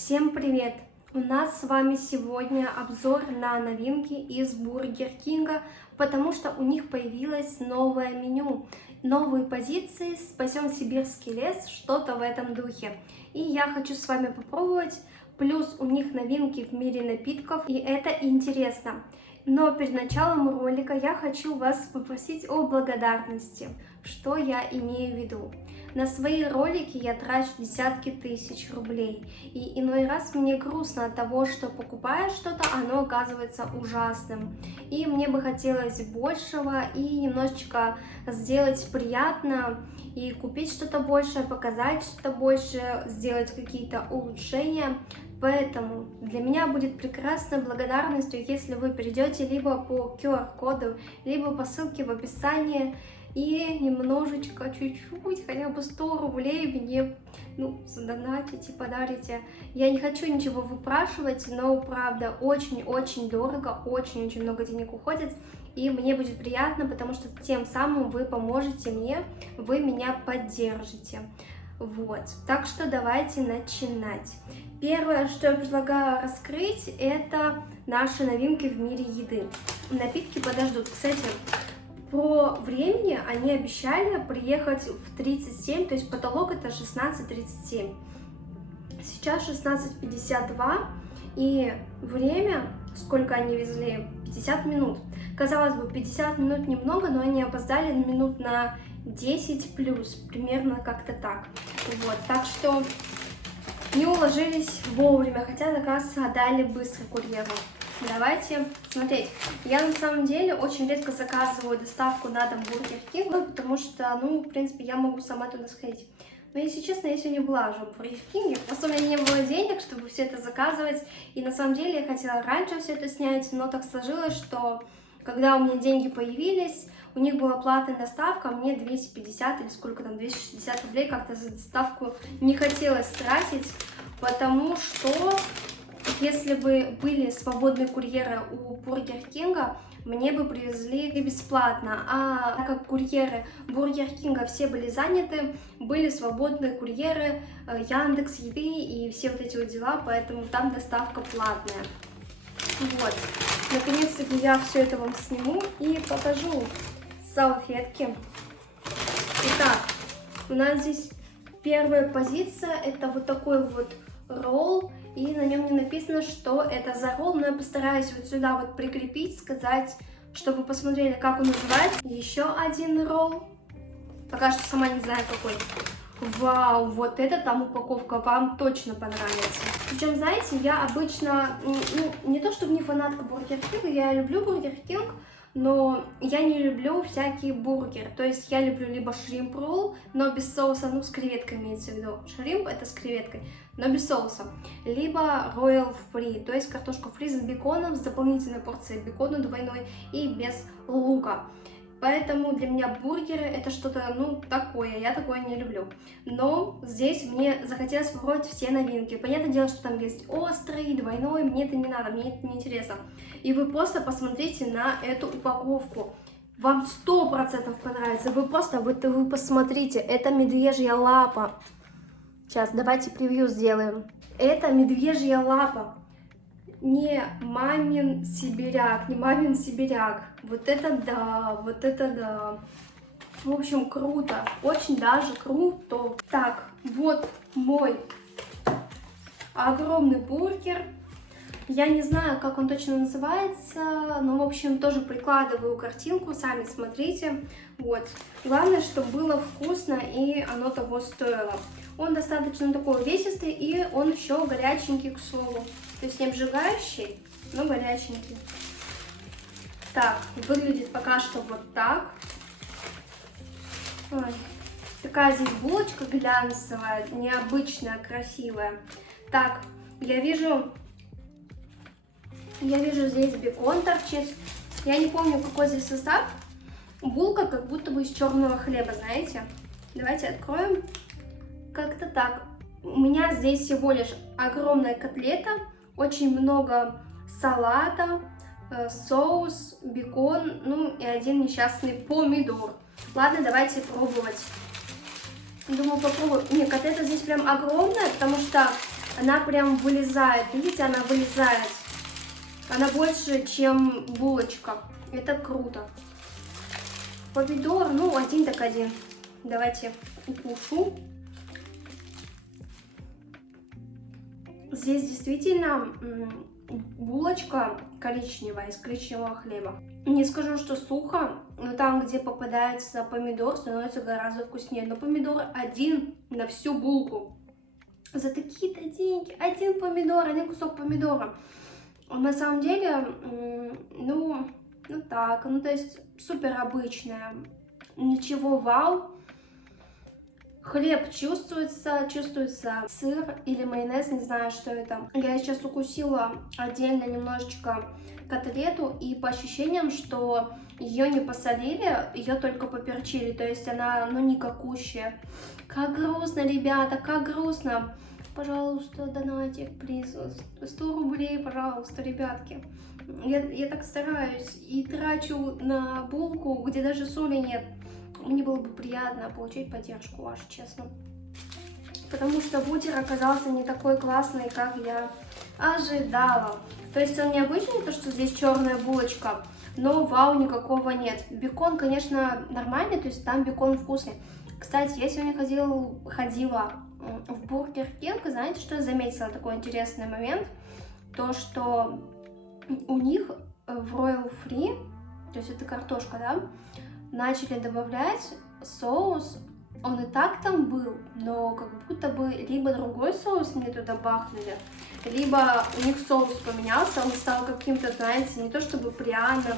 Всем привет! У нас с вами сегодня обзор на новинки из Бургер Кинга, потому что у них появилось новое меню, новые позиции, спасем сибирский лес, что-то в этом духе. И я хочу с вами попробовать, плюс у них новинки в мире напитков, и это интересно. Но перед началом ролика я хочу вас попросить о благодарности. Что я имею в виду? На свои ролики я трачу десятки тысяч рублей, и иной раз мне грустно от того, что покупая что-то, оно оказывается ужасным. И мне бы хотелось большего и немножечко сделать приятно, и купить что-то большее, показать что-то большее, сделать какие-то улучшения. Поэтому для меня будет прекрасной благодарностью, если вы перейдете либо по QR-коду, либо по ссылке в описании и немножечко, чуть-чуть, хотя бы 100 рублей мне, задонатите, подарите. Я не хочу ничего выпрашивать, но, правда, очень-очень дорого, очень-очень много денег уходит. И мне будет приятно, потому что тем самым вы поможете мне, вы меня поддержите. Вот, так что давайте начинать. Первое, что я предлагаю раскрыть, это наши новинки в мире еды. Напитки подождут. Кстати, по времени они обещали приехать в 37, то есть потолок это 16:37. Сейчас 16:52, и время, сколько они везли, 50 минут. Казалось бы, 50 минут немного, но они опоздали минут на 10 плюс, примерно как-то так. Вот, так что не уложились вовремя, хотя заказ отдали быстро курьеру. Давайте смотреть. Я на самом деле очень редко заказываю доставку на дом Бургер Кинга, потому что, в принципе, я могу сама туда сходить. Но, если честно, я сегодня была уже в Бургер Кинге, просто у меня не было денег, чтобы все это заказывать. И на самом деле я хотела раньше все это снять, но так сложилось, что когда у меня деньги появились, у них была платная доставка, а мне 250 или сколько там, 260 рублей как-то за доставку не хотелось тратить, потому что если бы были свободные курьеры у Бургер Кинга, мне бы привезли бесплатно, а так как курьеры Бургер Кинга все были заняты, были свободные курьеры Яндекс Еды и все вот эти вот дела, поэтому там доставка платная. Вот, наконец-таки я все это вам сниму и покажу. Салфетки. Итак, у нас здесь первая позиция, это вот такой вот ролл, и на нем не написано, что это за ролл, но я постараюсь вот сюда вот прикрепить, сказать, чтобы вы посмотрели, как он называется. Еще один ролл, пока что сама не знаю какой. Вау, вот эта там упаковка вам точно понравится. Причем, знаете, я обычно, не то чтобы не фанатка Бургер Кинга, я люблю Бургер Кинг, но я не люблю всякие бургеры. То есть я люблю либо шримп-ролл, но без соуса, с креветкой имеется в виду. Шримп это с креветкой, но без соуса. Либо royal free, то есть картошку фри с беконом, с дополнительной порцией бекона двойной и без лука. Поэтому для меня бургеры это что-то, такое, я такое не люблю. Но здесь мне захотелось попробовать все новинки. Понятное дело, что там есть острый, двойной, мне это не надо, мне это не интересно. И вы просто посмотрите на эту упаковку. Вам 100% понравится. Вы посмотрите, это медвежья лапа. Сейчас, давайте превью сделаем. Это медвежья лапа. Не мамин сибиряк, не мамин сибиряк. Вот это да, вот это да. В общем, круто, очень даже круто. Так, вот мой огромный бургер. Я не знаю, как он точно называется, но, в общем, тоже прикладываю картинку, сами смотрите. Вот. Главное, чтобы было вкусно и оно того стоило. Он достаточно такой увесистый и он еще горяченький, к слову. То есть не обжигающий, но горяченький. Так, выглядит пока что вот так. Ой, такая здесь булочка глянцевая, необычная, красивая. Так, я вижу здесь бекон торчит. Я не помню, какой здесь состав. Булка как будто бы из черного хлеба, знаете. Давайте откроем. Как-то так. У меня здесь всего лишь огромная котлета, очень много салата, соус, бекон, и один несчастный помидор. Ладно, давайте пробовать. Думаю, попробую. Нет, котлета здесь прям огромная, потому что Она прям вылезает. Видите, она вылезает. Она больше, чем булочка. Это круто. Помидор, ну, один так один. Давайте укушу. Здесь действительно булочка коричневая, из коричневого хлеба. Не скажу, что сухо, но там, где попадается помидор, становится гораздо вкуснее. Но помидор один на всю булку. За такие-то деньги. Один помидор, один кусок помидора. На самом деле, ну так, ну то есть супер обычная. Ничего вау. Хлеб чувствуется сыр или майонез, не знаю, что это. Я сейчас укусила отдельно немножечко котлету, и по ощущениям, что ее не посолили, ее только поперчили, то есть она, ну, никакущая. Как грустно, ребята, как грустно. Пожалуйста, донатик, плиз, 100 рублей, пожалуйста, ребятки. Я так стараюсь и трачу на булку, где даже соли нет. Мне было бы приятно получить поддержку вашу, честно. Потому что бутер оказался не такой классный, как я ожидала. То есть он необычный, то что здесь черная булочка, но вау никакого нет. Бекон, конечно, нормальный, то есть там бекон вкусный. Кстати, я сегодня ходила в Бургер Кинг, и знаете, что я заметила? Такой интересный момент. То, что у них в Royal Free, то есть это картошка, да, начали добавлять соус, он и так там был, но как будто бы либо другой соус мне туда бахнули, либо у них соус поменялся, он стал каким-то, знаете, не то чтобы пряным,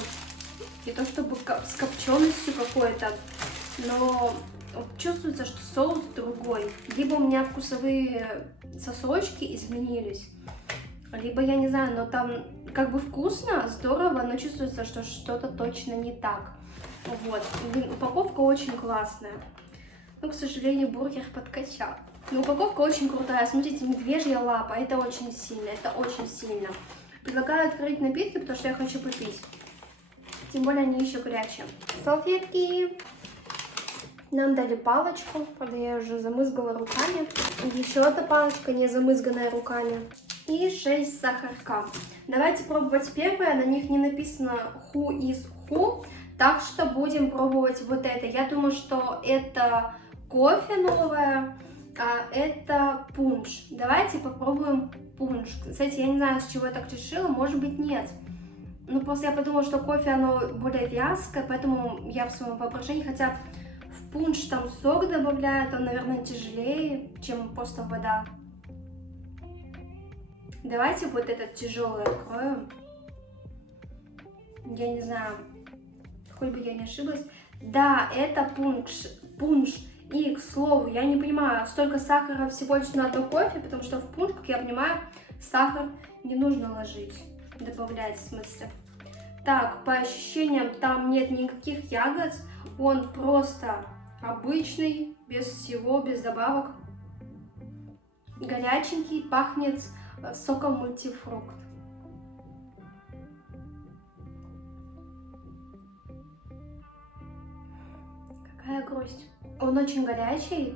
не то чтобы с копченостью какой-то, но чувствуется, что соус другой. Либо у меня вкусовые сосочки изменились, либо я не знаю, но там как бы вкусно, здорово, но чувствуется, что что-то точно не так. Вот, упаковка очень классная, но, к сожалению, бургер подкачал. Но упаковка очень крутая, смотрите, медвежья лапа, это очень сильно, это очень сильно. Предлагаю открыть напитки, потому что я хочу попить, тем более они еще горячие. Салфетки. Нам дали палочку, правда я уже замызгала руками. Еще одна палочка, не замызганная руками. И 6 сахарка. Давайте пробовать первое, на них не написано who is who. Так что будем пробовать вот это. Я думаю, что это кофе новое, а это пунш. Давайте попробуем пунш. Кстати, я не знаю, с чего я так решила, может быть нет. Ну, просто я подумала, что кофе, оно более вязкое, поэтому я в своем воображении, хотя в пунш там сок добавляют, он, наверное, тяжелее, чем просто вода. Давайте вот этот тяжелый откроем. Я не знаю, хоть бы я не ошиблась. Да, это пунш. И, к слову, я не понимаю, столько сахара всего лишь на одно кофе, потому что в пунш, как я понимаю, сахар не нужно ложить, добавлять, в смысле. Так, по ощущениям, там нет никаких ягод, он просто обычный, без всего, без добавок. Горяченький, пахнет соком мультифрукт. Какая грусть. Он очень горячий,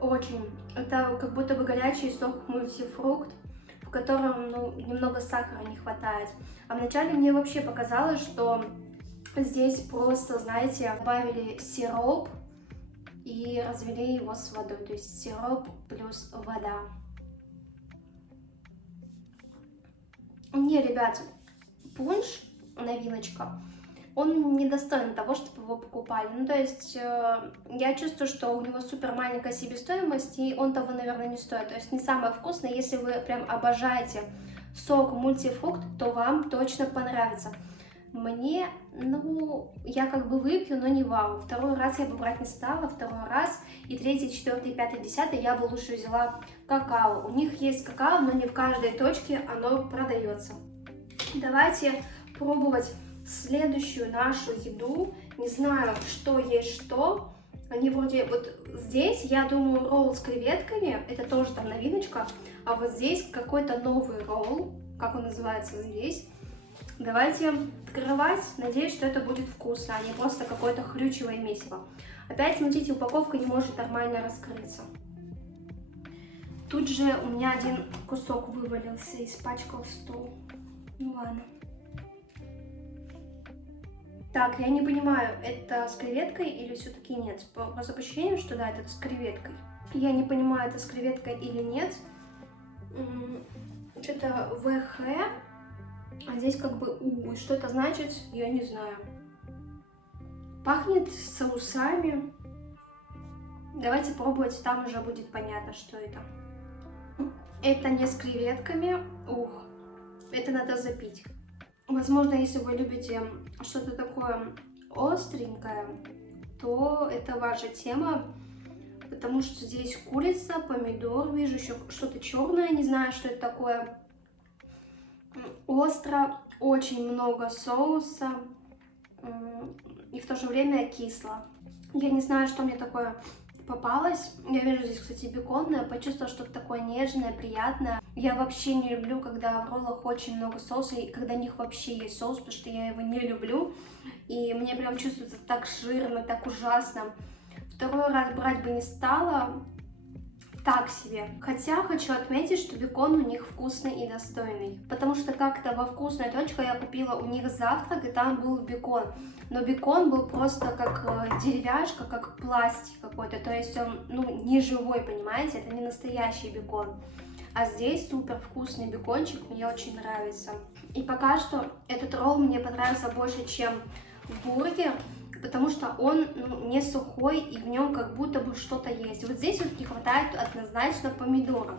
очень. Это как будто бы горячий сок мультифрукт, в котором, ну, немного сахара не хватает. А вначале мне вообще показалось, что здесь просто, знаете, добавили сироп и развели его с водой. То есть сироп плюс вода. Не, ребят, пунш, новиночка, он недостоин того, чтобы его покупали. Ну, то есть, я чувствую, что у него супер маленькая себестоимость, и он того, наверное, не стоит. То есть, не самое вкусное. Если вы прям обожаете сок мультифрукт, то вам точно понравится. Мне, ну, я как бы выпью, но не вау. Второй раз я бы брать не стала, второй раз. И третий, четвертый, пятый, десятый я бы лучше взяла какао. У них есть какао, но не в каждой точке оно продается. Давайте пробовать следующую нашу еду. Не знаю, что есть что. Они вроде, вот здесь, я думаю, ролл с креветками. Это тоже там новиночка. А вот здесь какой-то новый ролл. Как он называется здесь? Давайте открывать. Надеюсь, что это будет вкусно, а не просто какое-то хрючевое месиво. Опять, смотрите, упаковка не может нормально раскрыться. Тут же у меня один кусок вывалился и испачкал стол. Ну ладно. Так, я не понимаю, это с креветкой или все-таки нет? По ощущению, что да, это с креветкой. Я не понимаю, это с креветкой или нет. Что-то ВХ, а здесь как бы У. И что это значит, я не знаю. Пахнет соусами. Давайте пробовать, там уже будет понятно, что это. Это не с креветками. Ух, это надо запить. Возможно, если вы любите что-то такое остренькое, то это ваша тема, потому что здесь курица, помидор, вижу еще что-то черное, не знаю, что это такое. Остро, очень много соуса и в то же время кисло. Я не знаю, что мне такое попалось. Я вижу здесь, кстати, бекон, но я почувствовала что-то такое нежное, приятное. Я вообще не люблю, когда в роллах очень много соуса, и когда в них вообще есть соус, потому что я его не люблю. И мне прям чувствуется так жирно, так ужасно. Второй раз брать бы не стала. Так себе. Хотя хочу отметить, что бекон у них вкусный и достойный. Потому что как-то во вкусной точке я купила у них завтрак, и там был бекон. Но бекон был просто как деревяшка, как пластик какой-то. То есть он, не живой, понимаете? Это не настоящий бекон. А здесь супер вкусный бекончик, мне очень нравится. И пока что этот ролл мне понравился больше, чем бургер. Потому что он не сухой, и в нем как будто бы что-то есть. Вот здесь вот не хватает однозначно помидоров.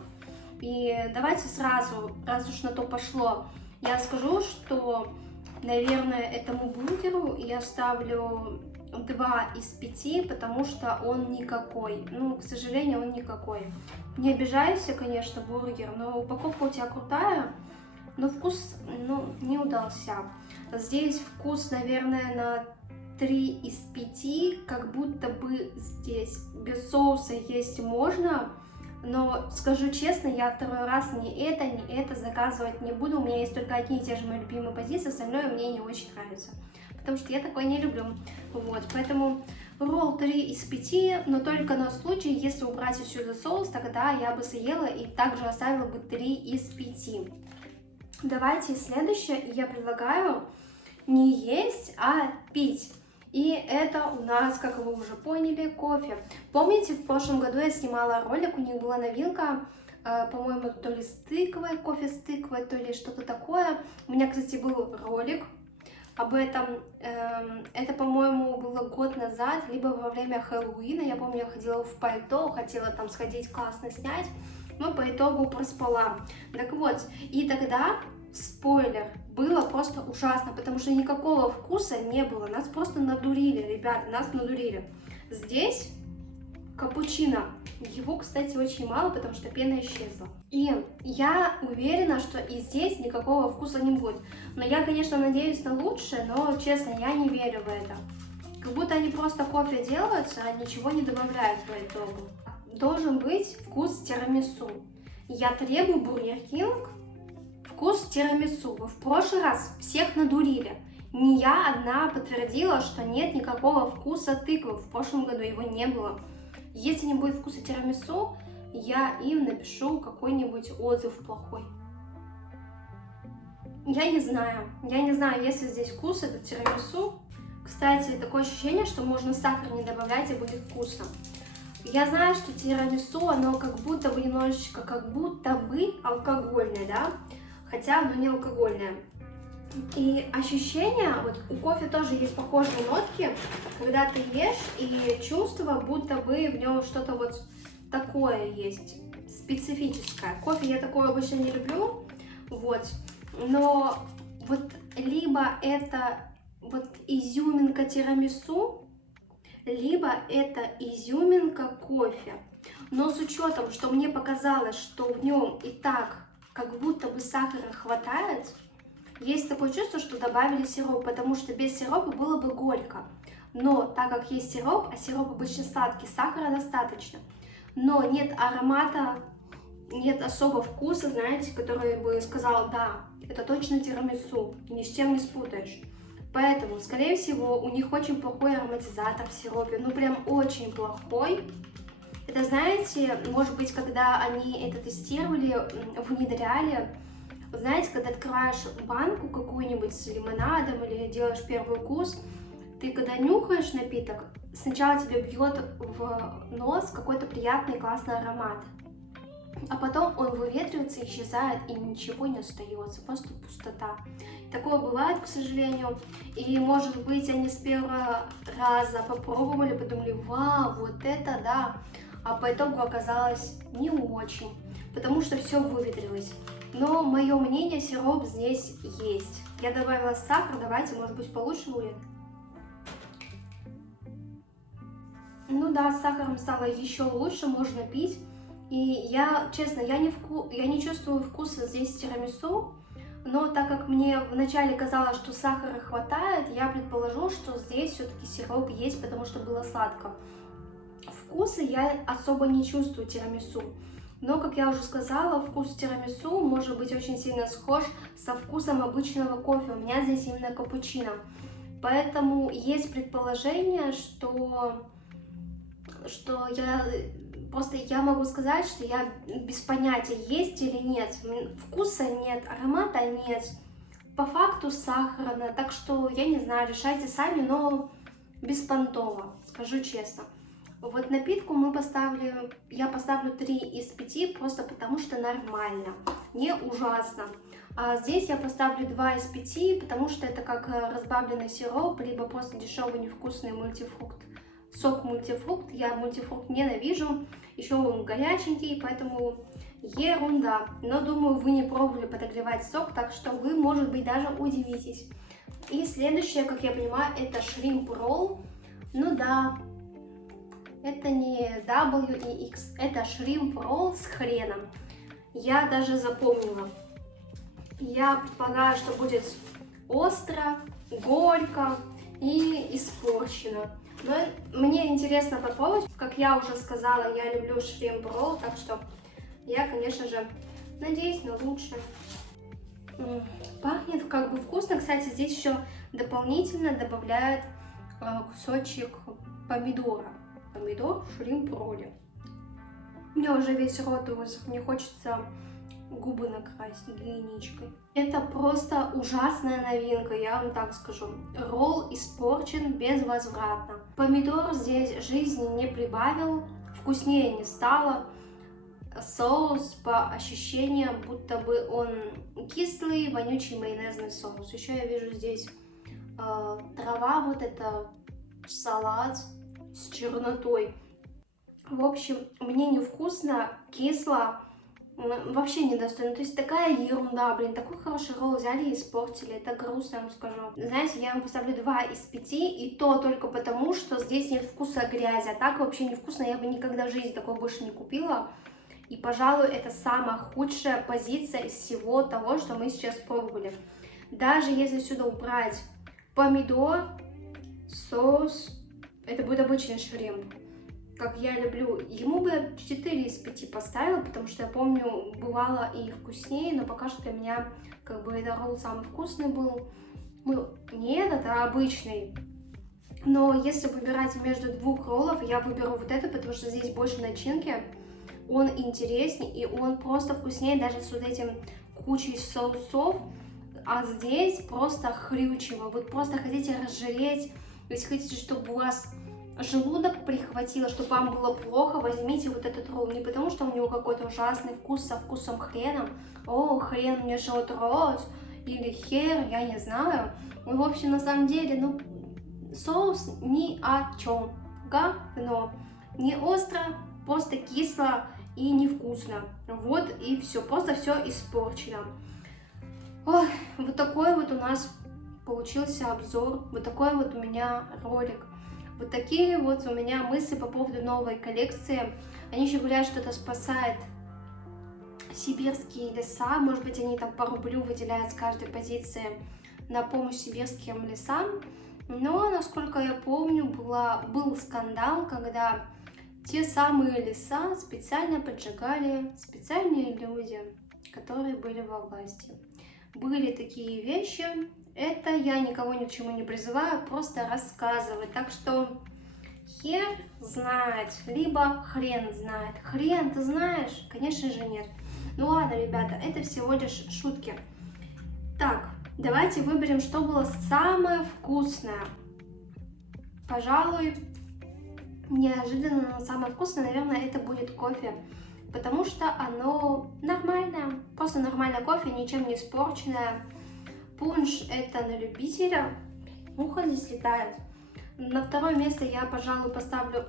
И давайте сразу, раз уж на то пошло, я скажу, что, наверное, этому бургеру я ставлю 2 из 5, потому что он никакой. К сожалению, он никакой. Не обижайся, конечно, бургер, но упаковка у тебя крутая, но вкус, не удался. Здесь вкус, наверное, на 3 из 5, как будто бы здесь без соуса есть можно, но скажу честно, я второй раз ни это заказывать не буду, у меня есть только одни и те же мои любимые позиции, остальное мне не очень нравится, потому что я такое не люблю, вот, поэтому ролл 3 из 5, но только на случай, если убрать отсюда соус, тогда я бы съела и также оставила бы 3 из 5. Давайте следующее, я предлагаю не есть, а пить. И это у нас, как вы уже поняли, кофе. Помните, в прошлом году я снимала ролик, у них была новинка, по-моему, то ли с тыквой, кофе с тыквой, то ли что-то такое. У меня, кстати, был ролик об этом. Это, по-моему, было год назад, либо во время Хэллоуина. Я помню, я ходила в пальто, хотела там сходить классно снять, но по итогу проспала. Так вот, и тогда... Спойлер, было просто ужасно, потому что никакого вкуса не было, нас просто надурили, ребята, нас надурили. Здесь капучино, его, кстати, очень мало, потому что пена исчезла. И я уверена, что и здесь никакого вкуса не будет. Но я, конечно, надеюсь на лучшее, но, честно, я не верю в это. Как будто они просто кофе делают, а ничего не добавляют по итогу. Должен быть вкус тирамису. Я требую Бургер Кинг. Вкус тирамису. Вы в прошлый раз всех надурили. Не я одна подтвердила, что нет никакого вкуса тыквы. В прошлом году его не было. Если не будет вкуса тирамису, я им напишу какой-нибудь отзыв плохой. Я не знаю, если здесь вкус, это тирамису. Кстати, такое ощущение, что можно сахар не добавлять и будет вкусно. Я знаю, что тирамису, оно как будто бы немножечко, алкогольное, да? Хотя оно не алкогольное. И ощущение, вот у кофе тоже есть похожие нотки, когда ты ешь, и чувство, будто бы в нем что-то вот такое есть, специфическое. Кофе я такое обычно не люблю, вот, но вот либо это вот изюминка тирамису, либо это изюминка кофе. Но с учетом, что мне показалось, что в нем и так как будто бы сахара хватает, есть такое чувство, что добавили сироп, потому что без сиропа было бы горько. Но так как есть сироп, а сироп обычно сладкий, сахара достаточно. Но нет аромата, нет особо вкуса, знаете, который бы сказал, да, это точно тирамису, ни с чем не спутаешь. Поэтому, скорее всего, у них очень плохой ароматизатор в сиропе, прям очень плохой. Это, знаете, может быть, когда они это тестировали, внедряли, знаете, когда открываешь банку какую-нибудь с лимонадом или делаешь первый вкус, ты когда нюхаешь напиток, сначала тебе бьет в нос какой-то приятный классный аромат, а потом он выветривается, исчезает, и ничего не остается, просто пустота. Такое бывает, к сожалению. И, может быть, они с первого раза попробовали, подумали, вау, вот это да, а по итогу оказалось не очень, потому что все выветрилось. Но мое мнение, сироп здесь есть. Я добавила сахар, давайте, может быть, получше будет. Ну да, с сахаром стало еще лучше, можно пить. И я, честно, я не чувствую вкуса здесь тирамису, но так как мне вначале казалось, что сахара хватает, я предположу, что здесь все-таки сироп есть, потому что было сладко. Вкуса я особо не чувствую тирамису, но, как я уже сказала, вкус тирамису может быть очень сильно схож со вкусом обычного кофе. У меня здесь именно капучино. Поэтому есть предположение, что я могу сказать, что я без понятия, есть или нет. Вкуса нет, аромата нет. По факту сахарно, так что я не знаю, решайте сами, но беспонтово, скажу честно. Вот напитку я поставлю 3 из 5, просто потому что нормально, не ужасно. А здесь я поставлю 2 из 5, потому что это как разбавленный сироп, либо просто дешевый невкусный мультифрукт. Сок мультифрукт, я мультифрукт ненавижу, еще он горяченький, поэтому ерунда. Но думаю, вы не пробовали подогревать сок, так что вы, может быть, даже удивитесь. И следующее, как я понимаю, это шримп ролл. Ну да, это не WEX, это шримп ролл с хреном. Я даже запомнила. Я предполагаю, что будет остро, горько и испорчено. Но мне интересно попробовать. Как я уже сказала, я люблю шримп ролл, так что я, конечно же, надеюсь на лучшее. Пахнет как бы вкусно. Кстати, здесь еще дополнительно добавляют кусочек помидора. Помидор в шримп ролле. У меня уже весь рот высох, мне хочется губы накрасить гигиеничкой. Это просто ужасная новинка, я вам так скажу. Ролл испорчен безвозвратно. Помидор здесь жизни не прибавил, вкуснее не стало. Соус по ощущениям, будто бы он кислый, вонючий майонезный соус. Еще я вижу здесь трава, вот это салат с чернотой. В общем, мне невкусно, кисло, вообще недостойно. То есть такая ерунда, блин, такой хороший ролл взяли и испортили. Это грустно, я вам скажу. Знаете, я вам поставлю 2 из 5, и то только потому, что здесь нет вкуса грязи. А так вообще невкусно, я бы никогда в жизни такое больше не купила. И, пожалуй, это самая худшая позиция из всего того, что мы сейчас пробовали. Даже если сюда убрать помидор, соус, это будет обычный шримп. Как я люблю, ему бы 4 из 5 поставила, потому что я помню, бывало и вкуснее, но пока что для меня как бы этот ролл самый вкусный был. Ну, не этот, а обычный. Но если выбирать между двух роллов, я выберу вот это, потому что здесь больше начинки. Он интереснее, и он просто вкуснее даже с вот этим кучей соусов. А здесь просто хрючево. Вы просто хотите разжиреть, если хотите, чтобы у вас желудок прихватило, чтобы вам было плохо, возьмите вот этот ролл. Не потому, что у него какой-то ужасный вкус со вкусом хрена. О, хрен мне жжет рот. Или хер, я не знаю. Ну, в общем, на самом деле, ну, соус ни о чем. Говно. Не остро, просто кисло и невкусно. Вот и все. Просто все испорчено. Ой, вот такой вот у нас получился обзор. Вот такой вот у меня ролик. Вот такие вот у меня мысли по поводу новой коллекции. Они еще говорят, что это спасает сибирские леса. Может быть, они там по рублю выделяют с каждой позиции на помощь сибирским лесам. Но, насколько я помню, был скандал, когда те самые леса специально поджигали специальные люди, которые были во власти. Были такие вещи. Это я никого ни к чему не призываю, просто рассказываю. Так что Хер знает, либо хрен знает. Хрен ты знаешь? Конечно же нет. Ну ладно, ребята, это всего лишь шутки. Так, давайте выберем, что было самое вкусное. Пожалуй, неожиданно, но самое вкусное, наверное, это будет кофе. Потому что оно нормальное. Просто нормальное кофе, ничем не испорченное. Пунш это на любителя. Муха здесь летает. На второе место я, пожалуй, поставлю...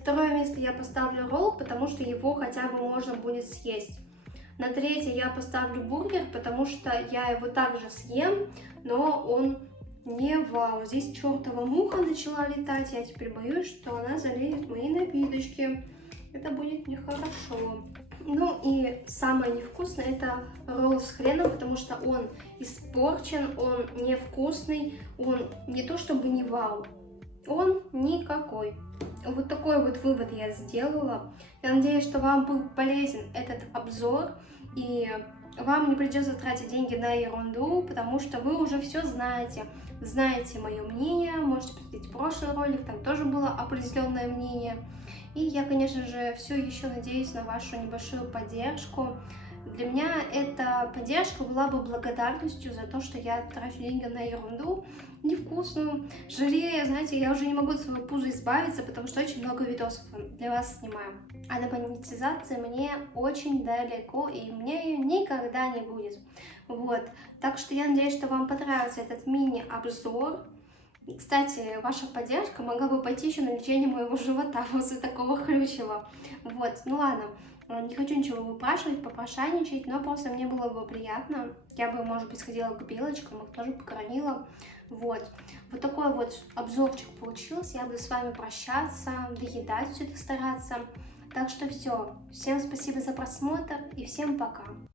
Второе место я поставлю ролл, потому что его хотя бы можно будет съесть. На третье я поставлю бургер, потому что я его также съем, но он не вау. Здесь чертова муха начала летать, я теперь боюсь, что она залезет в мои напиточки. Это будет нехорошо. Ну и самое невкусное это ролл с хреном, потому что он испорчен, он невкусный, он не то чтобы не вау, он никакой. Вот такой вот вывод я сделала. Я надеюсь, что вам был полезен этот обзор и вам не придется тратить деньги на ерунду, потому что вы уже все знаете. Знаете мое мнение, можете посмотреть прошлый ролик, там тоже было определенное мнение. И я, конечно же, все еще надеюсь на вашу небольшую поддержку. Для меня эта поддержка была бы благодарностью за то, что я трачу деньги на ерунду невкусную. Жалею, знаете, я уже не могу от своего пуза избавиться, потому что очень много видосов для вас снимаю. А до монетизации мне очень далеко, и мне ее никогда не будет. Вот, так что я надеюсь, что вам понравился этот мини-обзор. Кстати, ваша поддержка могла бы пойти еще на лечение моего живота после такого хрючего. Вот, ну ладно, не хочу ничего выпрашивать, попрошайничать, но просто мне было бы приятно. Я бы, может быть, сходила к белочкам, их тоже покормила. Вот такой вот обзорчик получился. Я буду с вами прощаться, доедать все это стараться. Так что все, всем спасибо за просмотр и всем пока.